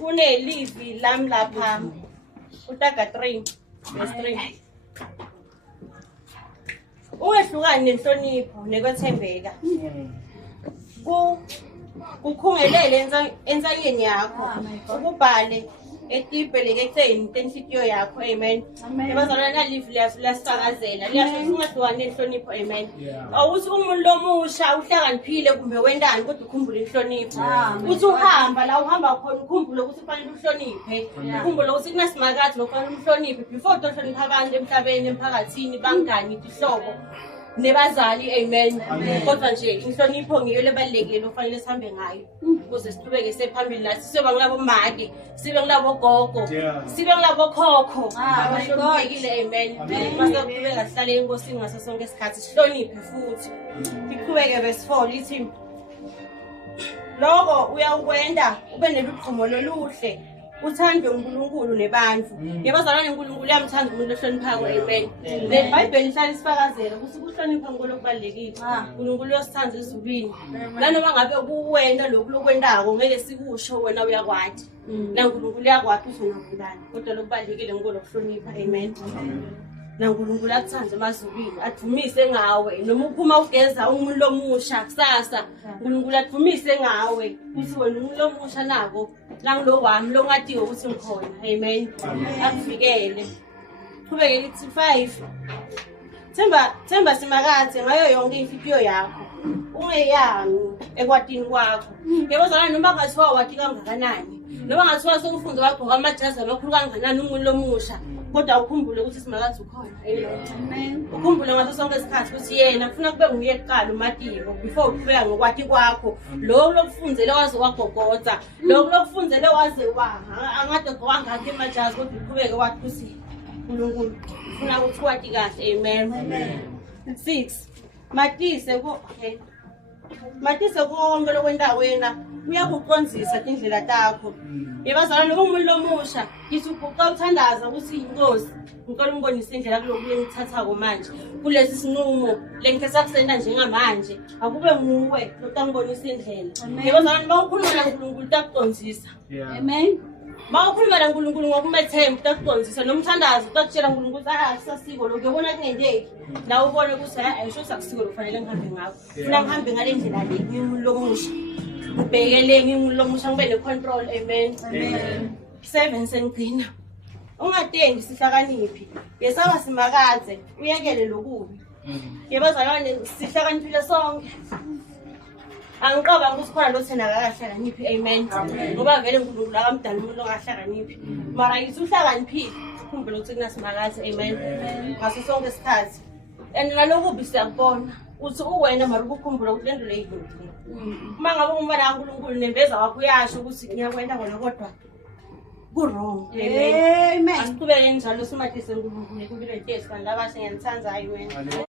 kunelivi lami lapha utaga 3 verse 3. Ungehlukani nenhlonipho nekwethembeka. Kukhungelele ensanyeni yakho ukubhale etibheleketheni tenhlitiyo yakho. Amen. Ebazalwane nalivi liyasifakazela liyahlukahlukana nenhlonipho. Amen. Awuthi umuntu lomusha uhlakaniphile kumbe wendani kodwa ukhumbule inhlonipho. Uthi uhamba la uhamba khona ukhumbule ukuthi kufanele uhloniphe. Ukhumbule ukuthi kunasimakathi ngokufanele uhloniphe before uhlonipha abantu emhlabeni emphakathini bangani ihlobo nebazali. Amen. Kodwa nje inhlonipho ngiyo lebalekile ofanele sihambe ngayo ukuze siqhubeke sephambili nathi sibe ngilabo maki sibe ngilabo gogo sibe ngilabo khokho abahloniphekile. Amen. Mase kuqhubeka sihlale enkosini ngaso sonke isikhathi sihloniphe futhi iqhubeke verse 4 lithi lokho uyawukwenda ube neluqhumo loluhle uthande uNkulunkulu nebantu. Yebazalwane uNkulunkulu uyamthanda umuntu ohloniphako. Amen. LeBhayibheli lihlala isifakazela ukuthi ukuhlonipha ngolo kubalekile. uNkulunkulu uyasithanda ezulwini. Lanoma ngabe kuwena lokhu lokwendako ngeke sikusho wena uyakwathi. La uNkulunkulu uyakwathi uzonabulana kodwa lokubalekile ngolo kuhlonipha. Amen. NaNkulunkulu akuthanda emazulwini adumise ngawe noma uphuma ugeza umuntu lomusha kusasa uNkulunkulu adumise ngawe ukuthi wena umuntu lomusha nako la ngilo wami lo ngadiwe ukuthi ngikhona. Amen. Akufikele qhubeke lithi 5 themba simakathi ngayo yonke imfipiyo yakho ungeyami ekwatini kwakho. Yebozana noma ngathiwa wathi kangakanani noma ngathiwa sokufunza wagqoka amajazi amakhulu kangakanani umuntu lomusha kodwa ukhumbule ukuthi simakathi ukhona. Amen. Ukhumbule ngaso sonke isikhathi ukuthi yena ufuna kube nguye kuqala uMatiko before uqhubeka ngokwathi kwakho. Lokho lokufunzele waze wagogoza lokho lokufunzele waze angade kwangakho emajazi kodwa uqhubeke wathi ukuthi uNkulunkulu ufuna ukuthi wathi kahle. Amen. 6 Matise konke lokwenda wena uyakuqonzisa indlela takho. Yebazalwane umuntu lomusha ngithi uqoqa uthandaza ukuthi inkosi ngicela ungibonise indlela kulokuye ngithathako manje kulesi sinqumo lengikhetha kusenda njengamanje akube nguwe lotangibonisa indlela. Yebazalwane bawukhuluma naNkulunkulu takuqonzisa. Amen. Bawukhuluma naNkulunkulu ngokumethemba takuqonzisa nomthandazo utakutshela uNkulunkulu sasiko lokho ubona kungendeki la ubone ukuthi ayisho sakusiko lokufanele ngihambe ngakho funa ngihambe ngale ndlela le ngimuntu lomusha ubhekele ngimuntu lomusha ngibe necontrol. Amen. 7 sengcina ungatengi sihlakaniphi yesaba simakaze uyekele lokubi. Yebazalwane sihlakaniphile sonke angicabanga ukuthi khona lo thena akahlakaniphi. Amen. Ngoba vele uNkulunkulu akamdala umuntu ongahlakaniphi mara yithi uhlakaniphile ukhumbule ukuthi kunasimakaze. Amen. Ngaso sonke isikhathi and nalokubi siyakubona uthi uwena mara ukukhumbula ukuthi lento leyo uma ngabe umntwana kaNkulunkulu nembeza wakho uyasho ukuthi ngiyakwenda kona kodwa ku-wrong. Amen. Asiqhubeke njalo simathise uNkulunkulu kumpilo yethu kanti abashe ngiyamthandayo wena.